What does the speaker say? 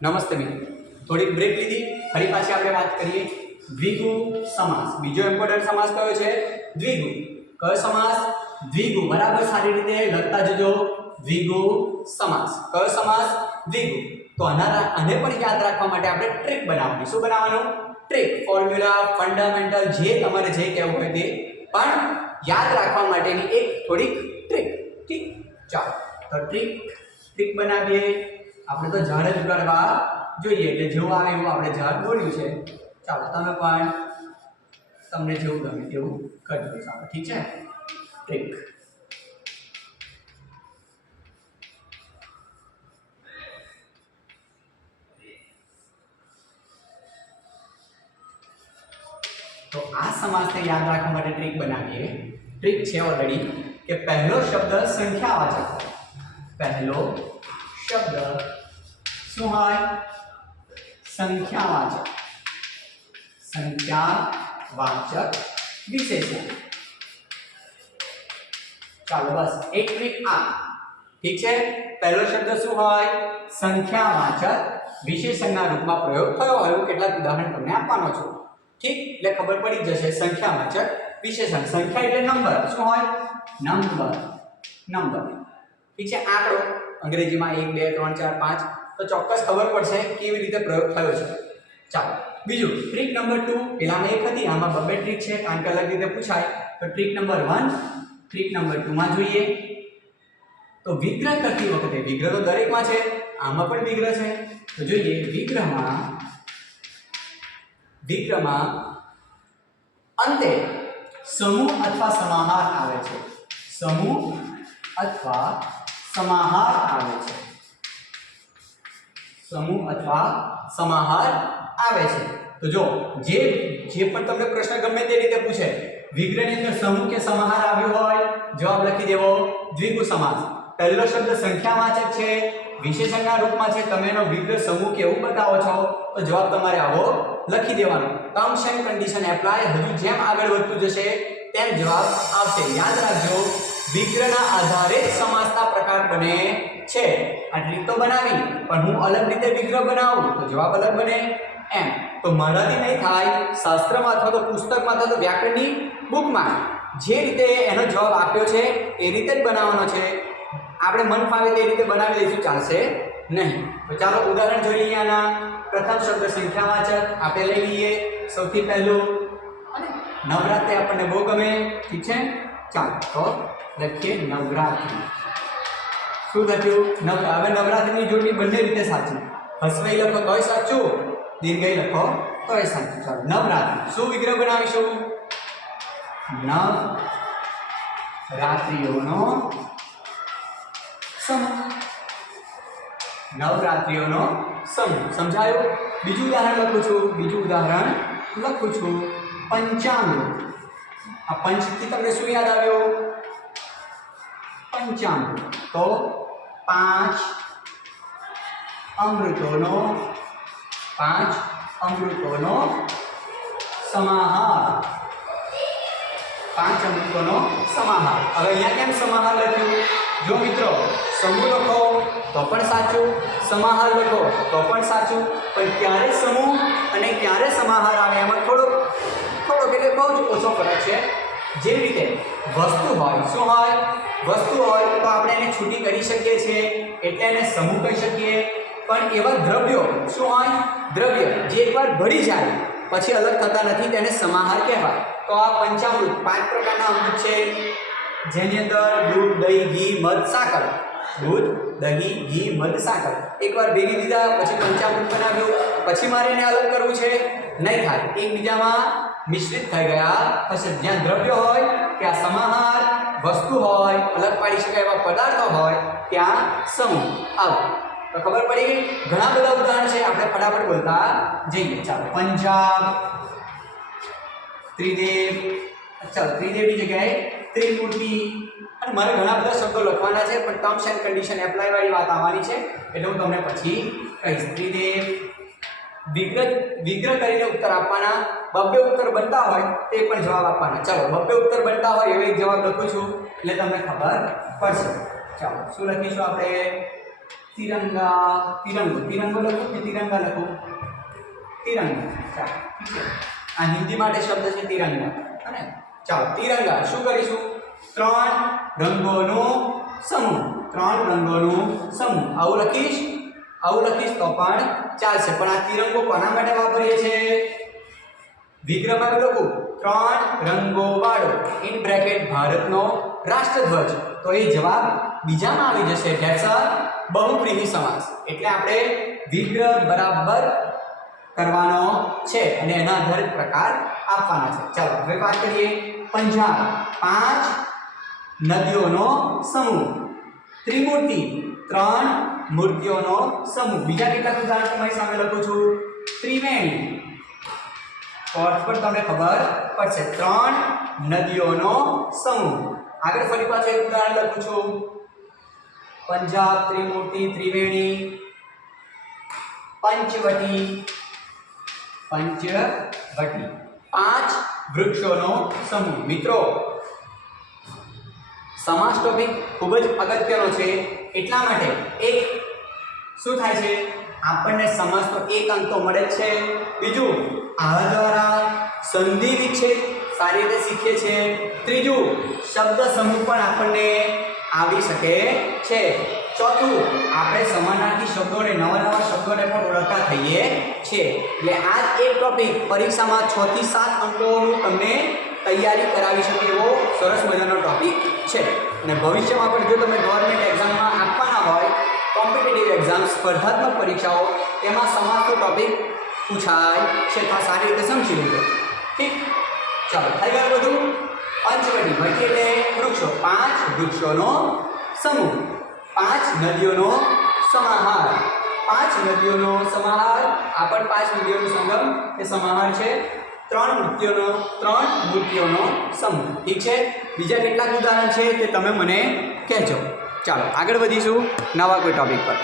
નમસ્તે મિત્રો, થોડીક બ્રેક લીધી, ફરી પાછી આપણે વાત કરીએ દ્વિગુ સમાસ. બીજો ઇમ્પોર્ટન્ટ સમાસ કયો છે? દ્વિગુ. કયો સમાસ? દ્વિગુ. બરાબર સારી રીતે લખતા જજો. દ્વિગુ સમાસ. કયો સમાસ? દ્વિગુ. તો આને પણ યાદ રાખવા માટે આપણે ટ્રીક બનાવવાની. શું બનાવવાનું? ટ્રીક, ફોર્મ્યુલા, ફંડામેન્ટલ, જે તમારે જે કહેવું હોય તે પણ યાદ રાખવા માટેની એક થોડીક ટ્રીક. ઠીક, ચાલો તો ટ્રીક બનાવીએ. આપણે તો ઝાડ જ ઉગાડવા જોઈએ, એટલે જેવું આવે એવું આપણે ઝાડ દોર્યું છે. ચાલો તમે પણ તમને જેવું ગમે તેવું કરજો. ચાલો ઠીક છે. ટ્રીક. તો આ સમાસને યાદ રાખવા માટે ટ્રીક બનાવીએ. ટ્રીક છે ઓલરેડી કે પહેલો શબ્દ સંખ્યાવાચક. પહેલો શબ્દ શું હોય? સંખ્યાવાચક. સંખ્યાવાચક વિશેષણ. ચાલો બસ એક ટ્રીક આ. ઠીક છે. પહેલો શબ્દ શું હોય? સંખ્યાવાચક વિશેષણના રૂપમાં પ્રયોગ થયો હોય. કેટલાક ઉદાહરણ તમને આપવાનો છું. ઠીક, એટલે ખબર પડી જશે. સંખ્યાવાચક વિશેષણ. સંખ્યા એટલે નંબર. શું હોય? નંબર. ઠીક છે. આંકડો અંગ્રેજીમાં 1 2 3 4 5. તો ચોક્કસ ખબર પડશે કેવી રીતે પ્રયોગ થયો છે. ચાલો બીજું ટ્રીક નંબર 2. પેલામાં એક હતી, આમાં બબ્બે ટ્રીક છે કારણ કે અલગ રીતે પૂછાય. તો ટ્રીક નંબર 1, ટ્રીક નંબર 2 માં જોઈએ. તો વિગ્રહ કરતી વખતે, વિગ્રહ તો દરેકમાં છે, આમાં પણ વિગ્રહ છે. તો જોઈએ વિગ્રહમાં અંતે સમૂહ અથવા સમાહાર આવે છે. સમૂહ અથવા સમાહાર આવે છે. સમૂહ અથવા સમાહાર આવે છે. તો જો જે પણ તમને પ્રશ્ન ગમે તે રીતે પૂછે, વિગ્રહની અંદર સમૂહ કે સમાહાર આવ્યો હોય, જવાબ લખી દેવો દ્વિગુ સમાસ. પહેલો શબ્દ સંખ્યાવાચક છે, વિશેષણના રૂપમાં છે, તમે એનો વિગ્રહ સમૂહ કેવું બતાવો છો, તો જવાબ તમારે આવો લખી દેવાનો. Terms and condition apply. હજુ જેમ આગળ વધતું જશે તેમ જવાબ આવશે. યાદ રાખજો, વિગ્રહના આધારે જ સમાસના પ્રકાર બને છે. આ ટ્રીક તો બનાવી, પણ હું અલગ રીતે વિગ્રહ બનાવું તો જવાબ અલગ બને. એમ તો મારાથી નહીં થાય. શાસ્ત્રમાં અથવા તો પુસ્તકમાં અથવા તો વ્યાકરણની બુકમાં જે રીતે એનો જવાબ આપ્યો છે એ રીતે જ બનાવવાનો છે. આપણે મન ફાવે તે રીતે બનાવી લઈશું, ચાલશે નહીં. તો ચાલો ઉદાહરણ જોઈએ. આના પ્રથમ શબ્દ સંખ્યાવાચક આપણે લઈ લઈએ. સૌથી પહેલું નવરાત્રિ આપણને બહુ ગમે. ઠીક છે. ચાલો તો લખીએ નવરાત્રિ. શું લખ્યું? હવે નવરાત્રિની જોડણી બંને રીતે સાચી. હસવાઈ લખો તોય સાચું, દીર્ઘઈ લખો તોય સાચું. ચાલો નવરાત્રિ. શું વિગ્રહ બનાવીશું? નવરાત્રિઓનો સમૂહ. નવરાત્રિઓનો સમૂહ. સમજાયું? બીજું ઉદાહરણ લખું છું. પંચામૃત. આ પંચથી તમને શું યાદ આવ્યું? પંચામૃત. તો 5 અમૃતોનો સમાહાર. 5 અમૃતોનો સમાહાર. હવે અહીંયા કેમ સમાહાર લખ્યું? જો મિત્રો, સમૂહ લખો તો પણ સાચું, સમાહાર લખો તો પણ સાચું, પણ ક્યારે સમૂહ અને ક્યારે સમાહાર આવે એમાં થોડોક એટલે બહુ જ ઓછો ફરક છે. જેવી રીતે વસ્તુ હોય, શું હોય? વસ્તુ હોય તો આપણે એને છૂટી કરી શકીએ છીએ, એટલે એને સમૂહ કહી શકીએ. પણ એવા દ્રવ્યો, શું હોય? દ્રવ્ય જે એકવાર ભળી જાય પછી અલગ થતા નથી, તેને સમાહાર કહેવાય. તો આ પંચામૃત 5 પ્રકારના અમૃત છે, જેની અંદર દૂધ, દહીં, ઘી, મધ, સાકર. દૂધ, દહીં, ઘી, મધ, સાકર એકવાર ભેગી દીધા પછી પંચામૃત બનાવ્યું. પછી મારે એને અલગ કરવું છે, નહીં થાય. એકબીજામાં મિશ્રિત થઈ ગયા હશે. જ્યાં દ્રવ્ય હોય ત્યાં સમાહાર, વસ્તુ હોય, અલગ પાડી શકાય એવા પદાર્થો હોય ત્યાં સમૂહ આવે. તો ખબર પડી ગઈ? ઘણા બધા ઉદાહરણ છે, આપણે ફટાફટ બોલતા જઈએ. ચાલો પંજાબ, ત્રિદેવ. ચાલો ત્રિદેવની જગ્યાએ ત્રિમૂર્તિ. અને મારે ઘણા બધા શબ્દો લખવાના છે, પણ ટર્મ્સ એન્ડ કન્ડિશન એપ્લાય વાળી વાત આવવાની છે, એટલે હું તમને પછી કહીશ. ત્રિદેવ. વિગ્રહ કરીને ઉત્તર આપવાના. બબ્બે ઉત્તર બનતા હોય તે પણ જવાબ આપવાના. ચાલો બબ્બે ઉત્તર બનતા હોય એવો એક જવાબ લખું છું એટલે તમને ખબર પડશે. ચાલો શું લખીશું આપણે? તિરંગા, તિરંગો લખું કે તિરંગા લખું? તિરંગા. ચાલો ઠીક છે. આ હિન્દી માટે શબ્દ છે તિરંગા, અને ચાલો તિરંગા શું કરીશું? ત્રણ રંગોનો સમૂહ, ત્રણ રંગોનો સમૂહ. આવું લખીશ તો પણ ચાલશે, પણ આ તિરંગો કોના માટે વાપરીએ છીએ? વિગ્રહમાં લખું ત્રણ રંગો વાળો ઇન બ્રેકેટ ભારતનો રાષ્ટ્રધ્વજ, તો એ જવાબ બીજામાં આવી જશે. ધેટ્સ અ બહુવ્રીહી સમાસ. એટલે આપણે વિગ્રહ બરાબર કરવાનો છે અને એના આધારિત પ્રકાર આપવાના છે. ચાલો હવે વાત કરીએ પંજાબ, 5 નદીઓનો સમૂહ. ત્રિમૂર્તિ, 3 મૂર્તિઓનો સમૂહ. બીજા કેટલાક ઉદાહરણ તમારી સામે લખું છું. ત્રિવેણી, અર્થ પર તમને ખબર પડશે. 3 નદીઓનો સમૂહ. આગળ ફરી પાછું એક ઉદાહરણ લખું છું. પંજાબ, ત્રિમૂર્તિ, ત્રિવેણી, પંચવટી, 5 વૃક્ષોનો સમૂહ. મિત્રો સમાસ ટોપિક ખૂબ જ અગત્યનો છે, એટલા માટે એક શું થાય છે, આપણને સમાસનો એક અંક તો મળે જ છે. બીજું આ દ્વારા સંધિ વિચ્છેદ સારી રીતે શીખીએ છીએ. ત્રીજું શબ્દ સમૂહ પણ આપણને આવી શકે છે. ચોથું આપણે સમાનાર્થી શબ્દોને, નવા શબ્દોને પણ ઓળખતા થઈએ છીએ. એટલે આ એક ટોપિક પરીક્ષામાં 6 થી 7 અંકોનું તમને તૈયારી કરાવી શકે એવો સરસ મજાનો ટોપિક છે. અને ભવિષ્યમાં પણ જો તમે ગવર્મેન્ટ એક્ઝામમાં આપવાના હોય, કોમ્પિટિટિવ એક્ઝામ, સ્પર્ધાત્મક પરીક્ષાઓ, તેમાં સમાસનો ટોપિક પૂછાય છે, તો સારી રીતે સમજી લેજો. ઠીક, ચાલો થઈ ગયું બધું. પંચવટી, વટી એટલે વૃક્ષો, 5 વૃક્ષોનો સમૂહ. 5 નદીઓનો સમાહાર, 5 નદીઓનો સમાહાર. આ પણ 5 નદીઓનો સંગમ એ સમાહાર છે. 3 મૂર્તિઓનો સમૂહ. ઠીક છે. બીજા કેટલાક ઉદાહરણ છે તે તમે મને કહેજો. ચાલો આગળ વધીશું નવા કોઈ ટોપિક પર.